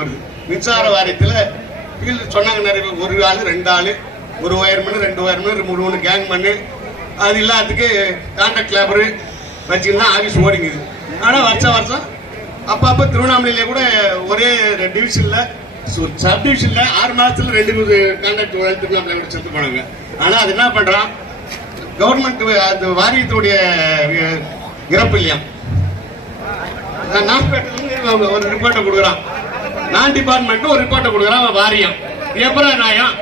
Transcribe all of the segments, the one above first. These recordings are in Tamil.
வருது. மின்சார வாரியத்தில் ஃபீல்டு சொன்னாங்க நிறைய பேர் ஒரு ஆள் ரெண்டு ஆள் ஒரு ஒயர்மேன் ரெண்டு ஒயர்மேன் மூணு மூணு கேங் பண்ணு அது இல்லாததுக்கு கான்ட்ராக்ட் லேபரு வச்சுக்கிட்டு ஆஃபீஸ் ஓடிங்குது ஆனால் வருஷம் வருஷம் அப்பப்போ திருவண்ணாமலையிலே கூட ஒரே டிவிஷனில் சப் டிவிஷனில் ஆறு மாதத்தில் ரெண்டு மூணு கான்ட்ராக்ட் திருவண்ணாமலை கூட செத்து போனாங்க. ஆனால் அது என்ன பண்ணுறான் கவர்மெண்ட் அந்த வாரியத்துடைய இறப்பு இல்லையா நாஸ்பேட்டில் ஒரு ரிப்போர்ட்டை கொடுக்குறான். நான் டிபார்ட்மெண்ட் ஒரு ரிப்போர்ட்டை கொடுக்குறான் வாரியம். எப்பரா நாயம்? நியாயம்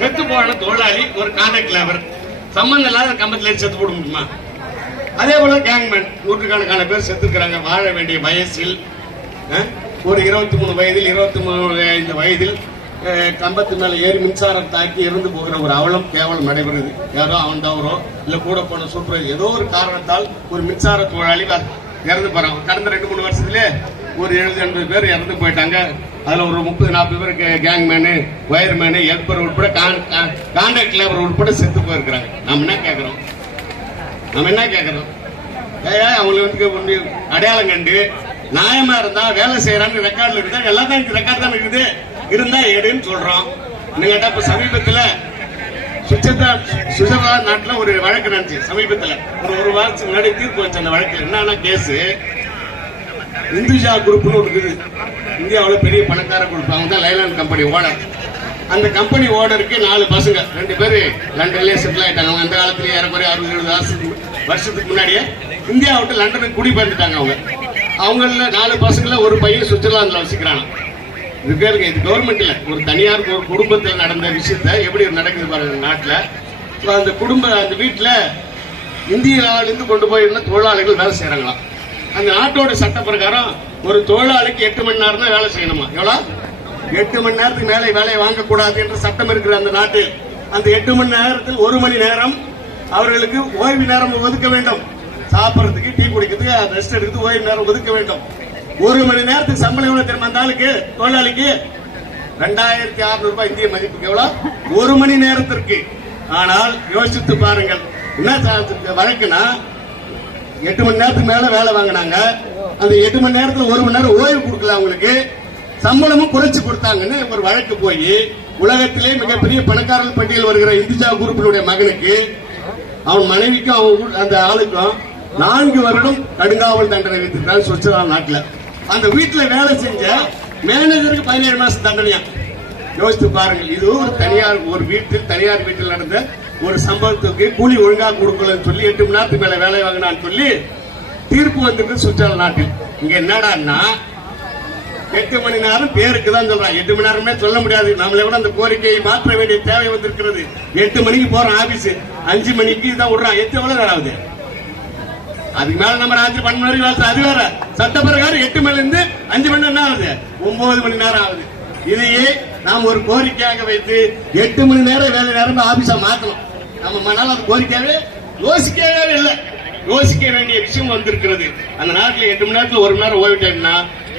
செத்து போன தொழிலாளி ஒரு கான்ட்ராக்ட் லேபர் சம்பந்தம் இல்லாத கம்பத்துல செத்து போட முடியுமா? அதே போல கேங்மேன் நூற்றுக்கணக்கான பேர் செத்துக்கிறாங்க வாழ வேண்டிய வயசில் ஒரு இருபத்தி மூணு வயதில் இருபத்தி மூணு ஐந்து வயதில் கம்பத்து மேல ஏறி மின்சாரம் தாக்கி இறந்து போகிற ஒரு அவலம் கேவலம் நடைபெறுது. யாரோ அவன் தவறோ இல்ல கூட போன சூப்பர் ஏதோ ஒரு காரணத்தால் ஒரு மின்சார தொழிலாளி இறந்து போறான். கடந்த ரெண்டு மூணு வருஷத்துலேயே ஒரு எழுபது எண்பது பேர் இறந்து போயிட்டாங்க. அதுல ஒரு முப்பது நாற்பது பேருக்கு கேங்மேனு ஒயர்மேனு ஹெல்பர் உட்பட கான்ட்ராக்ட் லேபர் உட்பட செத்து போயிருக்கிறாங்க. நம்ம என்ன கேட்குறோம் நம்ம என்ன கேட்கறோம் ஏன் அவங்களுக்கு வந்து அடையாளம் கண்டு நியாயமா இருந்தா வேலை செய்யறான்னு ரெக்கார்ட்ல இருந்தா எல்லாம் தான் ரெக்கார்ட் தான் இருக்குது. இருந்தா எடுன்னு சொல்றோம் நீங்க இப்ப சமீபத்துல சுச்சதா சுஜபா நாட்டுல ஒரு வழக்கு நடந்துச்சு. சமீபத்துல. ஒரு ஒரு வாரத்துக்கு முன்னாடி தீர்ப்பு வச்ச அந்த வழக்கு என்னன்னா கேஸ் இந்துஜா குரூப்னு ஒரு இருக்குது. இந்தியாவில் பெரிய பணக்கார குரூப் அவங்க தான் லைலாண்ட் கம்பெனி ஓனர் அந்த கம்பெனி ஓனருக்கு நாலு பசங்க. ரெண்டு பேர் லண்டன்லேயே செட்டில் ஆயிட்டாங்க. அவங்க அந்த காலத்துல ஏறக்குறைய அறுபது எழுபது வருஷத்துக்கு வருஷத்துக்கு முன்னாடியே இந்தியா விட்டு லண்டனுக்கு குடிபெயர்ந்துட்டாங்க அவங்க. அவங்கள நாலு பசங்கள ஒரு பையன் சுவிட்சர்லாந்தில் வசிக்கிறாங்க இது பேருங்க இது கவர்மெண்ட்ல ஒரு தனியார் ஒரு குடும்பத்தில் நடந்த விஷயத்த எப்படி நடக்குது பாருங்க நாட்டில். So, அந்த குடும்ப அந்த வீட்டில் இந்தியாவிலேருந்து கொண்டு போயிருந்த தொழிலாளிகள் வேலை செய்கிறாங்களாம் அந்த நாட்டோட சட்ட பிரகாரம் ஒரு தொழிலாளிக்கு எட்டு மணி நேரம் தான் வேலை செய்யணுமா? எவ்வளோ? எட்டு மணி நேரத்துக்கு மேலே வேலையை வாங்கக்கூடாது என்ற சட்டம் இருக்கிற அந்த நாட்டில் அந்த எட்டு மணி நேரத்தில் ஒரு மணி நேரம் அவர்களுக்கு ஓய்வு நேரம் ஒதுக்க வேண்டும். சாப்பிட்றதுக்கு டீ குடிக்கிறதுக்கு ரெஸ்ட் எடுக்கிறதுக்கு ஓய்வு நேரம் ஒதுக்க வேண்டும். ஒரு மணி நேரத்துக்கு சம்பளம் எவ்வளவு தெரியுமா அந்த ஆளுக்கு தொழிலாளிக்கு? ரெண்டாயிரத்தி அறுநூறு ரூபாய் இந்திய மதிப்புக்கு எவ்வளவு ஒரு மணி நேரத்திற்கு. ஆனால் யோசித்து பாருங்கள் என்ன சா- எட்டு மணி நேரத்துக்கு மேல வேலை வாங்கினாங்க. அந்த எட்டு மணி நேரத்துல ஒரு மணி நேரம் ஓய்வு கொடுக்கல அவங்களுக்கு. சம்பளமும் குறைச்சு கொடுத்தாங்கன்னு ஒரு வழக்கு போய் உலகத்திலே மிகப்பெரிய பணக்காரர்கள் பட்டியல் வருகிற இந்துஜா குரூப்பினுடைய மகனுக்கு அவன் மனைவிக்கும் அவன் அந்த ஆளுக்கும் நான்கு வருடம் கடுங்காவல் தண்டனை விதித்திருக்காங்க சுவிட்சர்லாந்து நாட்டுல. அந்த வீட்டுல வேலை செஞ்ச மேனேஜருக்கு பதினேழு மாசம் தண்டனையா யோசித்து பாருங்கள் இது ஒரு தனியார் ஒரு வீட்டில் தனியார் வீட்டில் நடந்த ஒரு சம்பவத்துக்கு கூலி ஒழுங்காக கொடுக்கலன்னு சொல்லி எட்டு மணி நேரத்துக்கு மேல வேலை வாங்கினான்னு சொல்லி தீர்ப்பு வந்திருக்கு சுற்றுலா நாட்டில். இங்க என்னடான்னா எட்டு மணி நேரம் பேருக்கு தான் சொல்றான் எட்டு மணி நேரமே சொல்ல முடியாது. நம்மளை விட அந்த கோரிக்கையை மாற்ற வேண்டிய தேவை வந்திருக்கிறது. எட்டு மணிக்கு போறோம் ஆபீஸ் அஞ்சு மணிக்கு தான் விடுறான் எட்டு எவ்வளவு நேரம் ஆகுது? அதுக்கு மேல நம்ம ராத்திரி பன்னெண்டு மணி நேரம் அது வேற. சட்ட பிரகாரம் எட்டு மணில இருந்து அஞ்சு மணி நேரம் ஆகுது? ஒன்பது மணி நேரம் ஆகுது. இதையே நாம் ஒரு கோரிக்கையாக வைத்து எட்டு மணி நேரம் வேலை நேரம் ஆபீஸா மாத்தணும். நம்ம மணால அது கோரிக்கையாவே யோசிக்கவே இல்லை. யோசிக்க வேண்டிய விஷயம் வந்திருக்கிறது. அந்த நேரத்தில் எட்டு மணி நேரத்தில் ஒரு மணி நேரம் ஓய்வு டைம்னா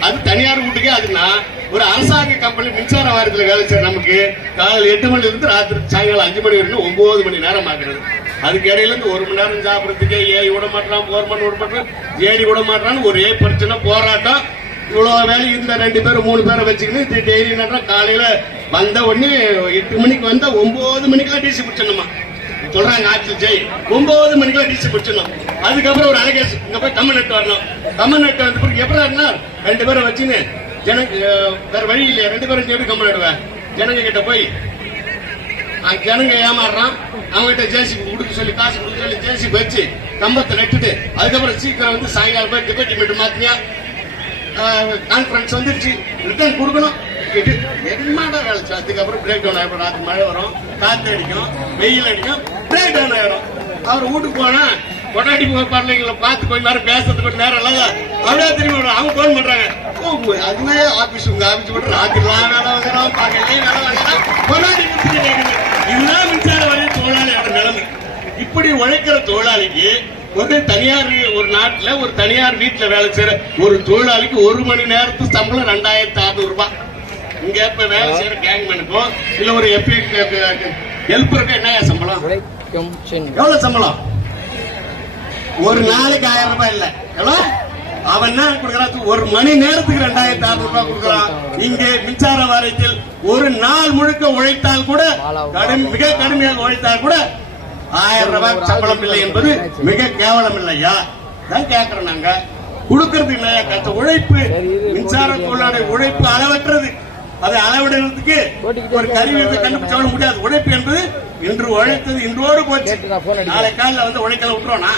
அது தனியார் வீட்டுக்கே அதுனா ஒரு அரசாங்க கம்பெனி மின்சார வாரத்தில் வேலை செய்யற நமக்கு காலையில் எட்டு மணில இருந்து ராத்திரி சாயங்காலம் அஞ்சு மணி வரைக்கும் ஒன்பது மணி நேரம் ஆகிறது அதுக்கு இடையில இருந்து ஒரு மணி நேரம் சாப்பிட்றதுக்கே ஏறி விட மாட்டான் போர் பண்ண விட மாட்டான் ஏறி விட மாட்டான்னு ஒரே பிரச்சனை போராட்டம். இவ்வளோ வேலை இந்த ரெண்டு பேரும் மூணு பேரை வச்சுக்கின்னு டெய்லி நடுறோம் காலையில் வந்த உடனே எட்டு மணிக்கு வந்தால் ஒம்பது மணிக்கெல்லாம் டிசி பிடிச்சணுமா சொல்றாங்க ஆட்சி ஜெய். ஒன்பது மணிக்கெல்லாம் டிசி பிடிச்சிடணும். அதுக்கப்புறம் ஒரு அலகேஷ் இங்க போய் கம்மன் நட்டு வரணும். கம்மன் நட்டு வந்து பிறகு எப்படி இருந்தா ரெண்டு பேரை வச்சுன்னு ஜனங்க வேற வழி இல்லையா ரெண்டு பேரும் எப்படி கம்மன் நடுவேன் ஜனங்க கிட்ட போய் ஜனங்க ஏமாறுறான். அவங்ககிட்ட ஜேசி கொடுக்க சொல்லி காசு கொடுக்க சொல்லி ஜேசி வச்சு கம்பத்தை நட்டுட்டு அதுக்கப்புறம் சீக்கிரம் வந்து சாயங்காலம் போய் டிபார்ட்மெண்ட் மாத்தியா கான்ஃபரன்ஸ் வந்துருச்சு. ரிட்டர்ன் கொடுக்கணும். என்னடா வேலை அதுக்கப்புறம் பிரேக் டவுன் ஆயிடும் ராத்திரி மழை வரும் காத்து அடிக்கும் வெயில் அடிக்கும் பிரேக் டவுன் ஆயிடும் அவர் வீட்டுக்கு போனா கொண்டாடி போய் பிள்ளைங்களை பார்த்து கொஞ்ச நேரம் பேசுறதுக்கு கொஞ்சம் நேரம் இல்ல அப்படியே திரும்பி வரும். அவங்க போன் பண்றாங்க ஓ, உங்க- அதுவே ஆபீஸ் உங்க ஆபீஸ் விட்டு ராத்திரிலாம் வேலை வாங்குறோம் பகல்லே வேலை வாங்குறோம் கொண்டாடி கொடுத்துட்டு இதுதான் மின்சார வரைய தொழிலாளியோட நிலைமை இப்படி உழைக்கிற தொழிலாளிக்கு ஒரு தனியார் ஒரு நாட்டுல ஒரு தனியார் வீட்டுல வேலை செய்யற ஒரு தொழிலாளிக்கு ஒரு மணி நேரத்து சம்பளம் ரெண்டாயிரத்தி அறுநூறு ரூபாய் இங்க இப்ப வேலை செய்யற கேங்மேனுக்கோ இல்ல ஒரு எப்பி ஹெல்ப்பருக்கு என்ன சம்பளம்? எவ்வளவு சம்பளம்? ஒரு நாளைக்கு ஆயிரம் ரூபாய் இல்ல. எவ்வளவு? அவன் என்ன கொடுக்கறான்? ஒரு மணி நேரத்துக்கு ரெண்டாயிரத்தி அறுநூறு ரூபாய் கொடுக்கறான். இங்கே மின்சார வாரியத்தில் ஒரு நாள் முழுக்க உழைத்தால் கூட கடும் மிக கடுமையாக உழைத்தால் கூட ஆயிரம் ரூபாய் சம்பளம் இல்லை என்பது மிக கேவலம் இல்லையா தான் கேக்குறோம் நாங்க. கொடுக்கறது இல்லையா கத்த உழைப்பு? மின்சார தொழிலாளி உழைப்பு அளவற்றது. அதை அளவிடுறதுக்கு ஒரு கருவி எடுத்து கண்டுபிடிச்ச முடியாது உழைப்பு என்பது இன்று உழைத்தது இன்றோடு போச்சு. நாளை காலையில வந்து உழைக்கல விட்டுறோனா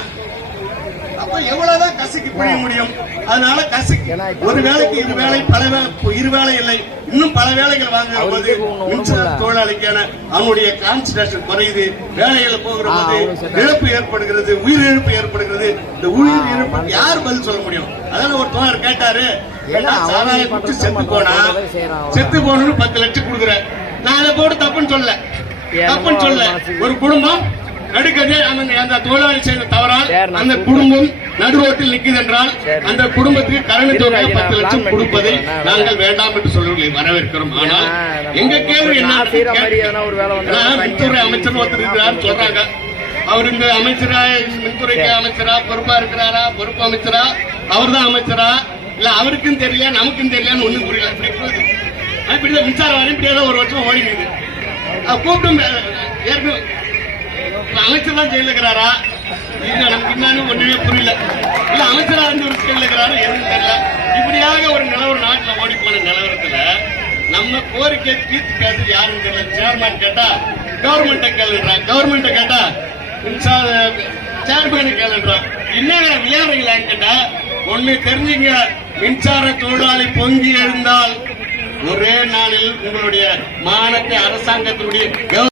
அப்ப எவ்வளவுதான் கசிக்கு பிழிய முடியும்? அதனால கசிக்கு. ஒரு வேலைக்கு இரு வேலை பல வேலை இரு வேலை இல்லை. இன்னும் பல வேலைகள் வாங்குற போது மின்சார தொழிலாளிக்கான அவனுடைய கான்சன்ட்ரேஷன் குறையுது. வேலைகள் போகிற போது இழப்பு ஏற்படுகிறது உயிரிழப்பு ஏற்படுகிறது. இந்த உயிர் இழப்பு யார் பதில் சொல்ல முடியும்? அதனால ஒரு தோழர் கேட்டாரு செத்து போனா செத்து போனு பத்து லட்சம் கொடுக்குற நான் அதை போட்டு தப்புன்னு சொல்ல தப்புன்னு சொல்ல ஒரு குடும்பம் நடுக்கதே அந்த அந்த தொழிலாளி செய்த தவறால் அந்த குடும்பம் நடுரோட்டில் நிற்குது என்றால் அந்த குடும்பத்துக்கு கரணி தொகை பத்து லட்சம் கொடுப்பதை நாங்கள் வேண்டாம் என்று சொல்லவில்லை வரவேற்கிறோம். ஆனால் எங்க கேள்வி என்ன மின்துறை அமைச்சர் ஒருத்தர் சொல்றாங்க. அவர் இந்த அமைச்சரா மின்துறைக்கு அமைச்சரா பொறுப்பா இருக்கிறாரா பொறுப்பு அமைச்சரா? அவர்தான் அமைச்சரா? இல்ல அவருக்கும் தெரியல நமக்கும் தெரியலன்னு ஒண்ணும் புரியல. இப்படி இப்படிதான் மின்சார வாரியம் இப்படியே ஒரு வருஷம் ஓடிக்குது கூப்பிட்டும் ஏற்கனவே அமைச்சர் தான் ஜெயில இருக்கிறாரா? இது நமக்கு என்னன்னு ஒண்ணுமே புரியல. இல்ல அமைச்சரா இருந்து ஒரு ஜெயில இருக்கிறாரு? எதுவும் தெரியல. இப்படியாக ஒரு நிலவரம் நாட்டுல ஓடி போன நிலவரத்துல நம்ம கோரிக்கை தீர்த்து பேச யாரும் தெரியல. சேர்மேன் கேட்டா கவர்மெண்ட்டை கேளுன்றான் கவர்மெண்ட்டை கேட்டா சேர்மேனை கேளுன்றான் என்ன விளையாடுறீங்களான்னு கேட்டா ஒண்ணு தெரிஞ்சுங்க. மின்சார தொழிலாளி பொங்கி எழுந்தால் ஒரே நாளில் உங்களுடைய மானத்தை அரசாங்கத்தினுடைய